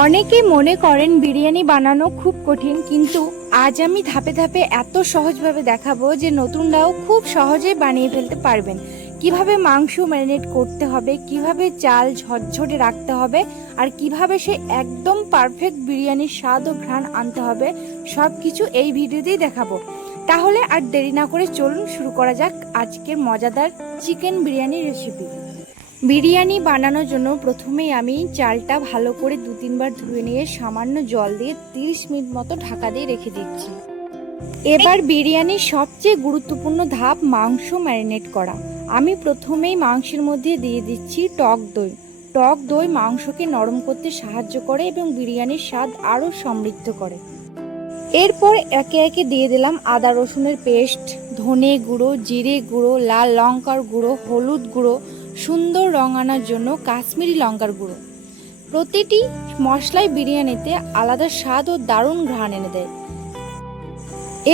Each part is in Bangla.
অনেকেই মনে করেন বিরিয়ানি বানানো খুব কঠিন, কিন্তু আজ আমি ধাপে ধাপে এত সহজভাবে দেখাবো যে নতুনরাও খুব সহজেই বানিয়ে ফেলতে পারবেন। কিভাবে মাংস ম্যারিনেট করতে হবে, কিভাবে চাল ঝরঝরে রাখতে হবে, আর কিভাবে সে একদম পারফেক্ট বিরিয়ানির স্বাদ ও ঘ্রাণ আনতে হবে, সব কিছু এই ভিডিওতেই দেখাবো। তাহলে আর দেরি না করে চলুন শুরু করা যাক আজকের মজাদার চিকেন বিরিয়ানি রেসিপি। বিরিয়ানি বানানোর জন্য প্রথমেই আমি চালটা ভালো করে 2-3 বার ধুয়ে নিয়ে সামান্য জল দিয়ে 30 মিনিট মতো ঢাকা দিয়ে রেখে দিচ্ছি। এবার বিরিয়ানির সবচেয়ে গুরুত্বপূর্ণ ধাপ মাংস ম্যারিনেট করা। আমি প্রথমেই মাংসের মধ্যে দিয়ে দিচ্ছি টক দই। টক দই মাংসকে নরম করতে সাহায্য করে এবং বিরিয়ানির স্বাদ আরও সমৃদ্ধ করে। এরপর একে একে দিয়ে দিলাম আদা রসুনের পেস্ট, ধনে গুঁড়ো, জিরে গুঁড়ো, লাল লঙ্কার গুঁড়ো, হলুদ গুঁড়ো, সুন্দর রং আনার জন্য কাশ্মীরি লঙ্কার গুঁড়ো। প্রতিটি মশলাই বিরিয়ানিতে আলাদা স্বাদ ও দারুণ ঘ্রাণ এনে দেয়।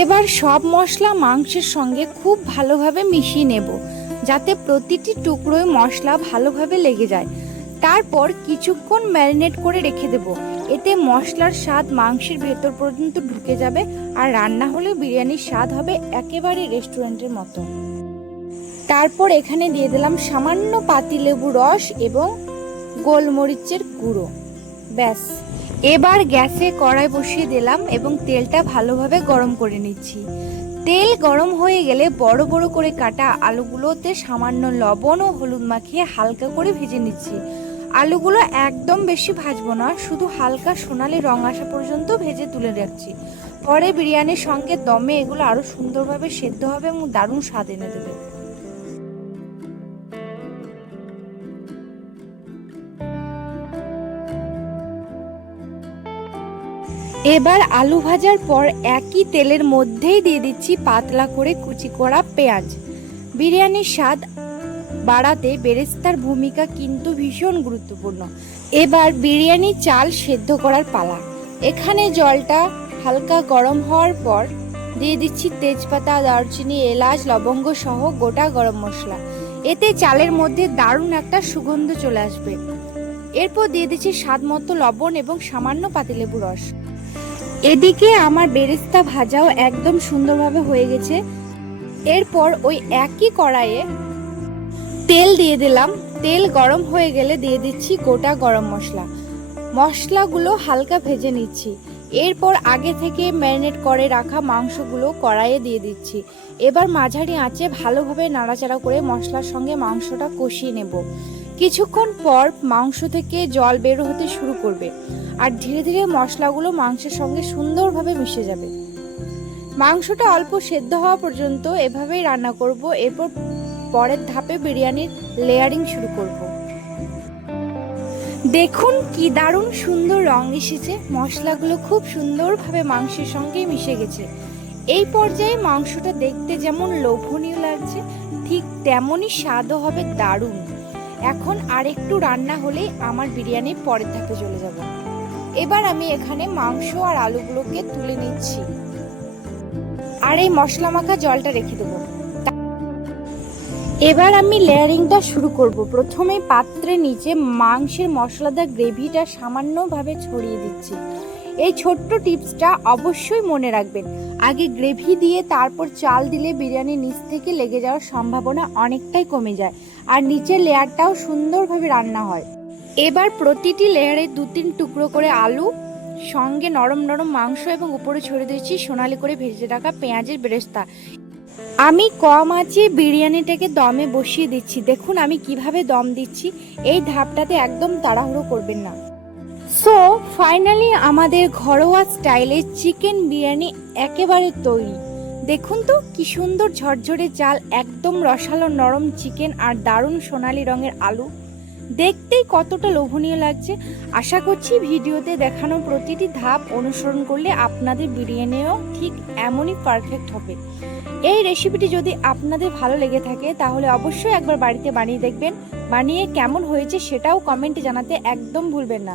এবার সব মশলা মাংসের সঙ্গে খুব ভালোভাবে মিশিয়ে নেব, যাতে প্রতিটি টুকরোয় মশলা ভালোভাবে লেগে যায়। তারপর কিছুক্ষণ ম্যারিনেট করে রেখে দেব। এতে মশলার স্বাদ মাংসের ভেতর পর্যন্ত ঢুকে যাবে আর রান্না হলে বিরিয়ানির স্বাদ হবে একেবারে রেস্টুরেন্টের মতো। তারপর এখানে দিয়ে দিলাম সামান্য পাতিলেবু রস এবং গোলমরিচের গুঁড়ো। ব্যাস, এবার গ্যাসে কড়াই বসিয়ে দিলাম এবং তেলটা ভালোভাবে গরম করে নিচ্ছি। তেল গরম হয়ে গেলে বড় বড় করে কাটা আলুগুলোতে সামান্য লবণ ও হলুদ মাখিয়ে হালকা করে ভেজে নিচ্ছি। আলুগুলো একদম বেশি ভাজবো না, শুধু হালকা সোনালি রং আসা পর্যন্ত ভেজে তুলে রাখছি। পরে বিরিয়ানির সঙ্গে দমে এগুলো আরো সুন্দরভাবে সেদ্ধ হবে এবং দারুণ স্বাদ এনে দেবে। এবার আলু ভাজার পর একই তেলের মধ্যেই দিয়ে দিচ্ছি পাতলা করে কুচি করা পেঁয়াজ। বিরিয়ানির স্বাদ বাড়াতে বেরেস্তার ভূমিকা কিন্তু ভীষণ গুরুত্বপূর্ণ। এবার বিরিয়ানি চাল সেদ্ধ করার পালা। এখানে জলটা হালকা গরম হওয়ার পর দিয়ে দিচ্ছি তেজপাতা, দারচিনি, এলাচ, লবঙ্গ সহ গোটা গরম মশলা। এতে চালের মধ্যে দারুণ একটা সুগন্ধ চলে আসবে। এরপর দিয়ে দিচ্ছি স্বাদ মতো লবণ এবং সামান্য পাতিলেবু রস। এদিকে আমার বেরেস্তা ভাজাও একদম সুন্দরভাবে হয়ে গেছে। এরপর ওই একই কড়াইয়ে তেল দিয়ে দিলাম। তেল গরম হয়ে গেলে দিয়ে দিচ্ছি গোটা গরম মশলা। মশলাগুলো হালকা ভেজে নিচ্ছি। এরপর আগে থেকে ম্যারিনেট করে রাখা মাংসগুলো কড়াইয়ে দিয়ে দিচ্ছি। এবার মাঝারি আঁচে ভালোভাবে নাড়াচাড়া করে মশলার সঙ্গে মাংসটা কষিয়ে নেব। কিছুক্ষণ পর মাংস থেকে জল বের হতে শুরু করবে আর ধীরে ধীরে মশলাগুলো মাংসের সঙ্গে সুন্দরভাবে মিশে যাবে। মাংসটা অল্প সেদ্ধ হওয়া পর্যন্ত এভাবেই রান্না করব। এরপর পরের ধাপে বিরিয়ানির লেয়ারিং শুরু করব। দেখুন কি দারুণ সুন্দর রং এসেছে। মশলাগুলো খুব সুন্দরভাবে মাংসের সঙ্গে মিশে গেছে। এই পর্যায়ে মাংসটা দেখতে যেমন লোভনীয় লাগছে, ঠিক তেমনই স্বাদও হবে দারুণ। এখন আরেকটু রান্না হলেই আমার বিরিয়ানির পরের ধাপে চলে যাব। এবার আমি এখানে মাংস আর আলুগুলোকে তুলে নিচ্ছি আর এই মশলা মাখা জলটা রেখে দেবো। এবার আমি লেয়ারিংটা শুরু করব। প্রথমে পাত্রের নিচে মাংসের মশলাদার গ্রেভিটা সামান্যভাবে ছড়িয়ে দিচ্ছি। এই ছোট্ট টিপসটা অবশ্যই মনে রাখবেন। আগে গ্রেভি দিয়ে তারপর চাল দিলে বিরিয়ানির নিচ থেকে লেগে যাওয়ার সম্ভাবনা অনেকটাই কমে যায় আর নিচের লেয়ারটাও সুন্দরভাবে রান্না হয়। এবার প্রতিটি লেয়ারে 2-3 টুকরো করে আলু, সঙ্গে নরম নরম মাংস এবং উপরে ছড়িয়ে দিচ্ছি সোনালি করে ভেজে রাখা পেঁয়াজের বেরেস্তা। আমি কম আঁচে বিরিয়ানিটাকে দমে বসিয়ে দিচ্ছি। দেখুন আমি কিভাবে দম দিচ্ছি। এই ধাপটাতে একদম তাড়াহুড়ো করবেন না। সো ফাইনালি আমাদের ঘরোয়া স্টাইলে চিকেন বিরিয়ানি একেবারে তৈরি। দেখুন তো কি সুন্দর ঝরঝরে চাল, একদম রসালো নরম চিকেন আর দারুণ সোনালি রঙের আলু। দেখতেই কতটা লোভনীয় লাগছে। আশা করছি ভিডিওতে দেখানো প্রতিটি ধাপ অনুসরণ করলে আপনাদের বিরিয়ানিও ঠিক এমনই পারফেক্ট হবে। এই রেসিপিটি যদি আপনাদের ভালো লেগে থাকে তাহলে অবশ্যই একবার বাড়িতে বানিয়ে দেখবেন। বানিয়ে কেমন হয়েছে সেটাও কমেন্টে জানাতে একদম ভুলবেন না।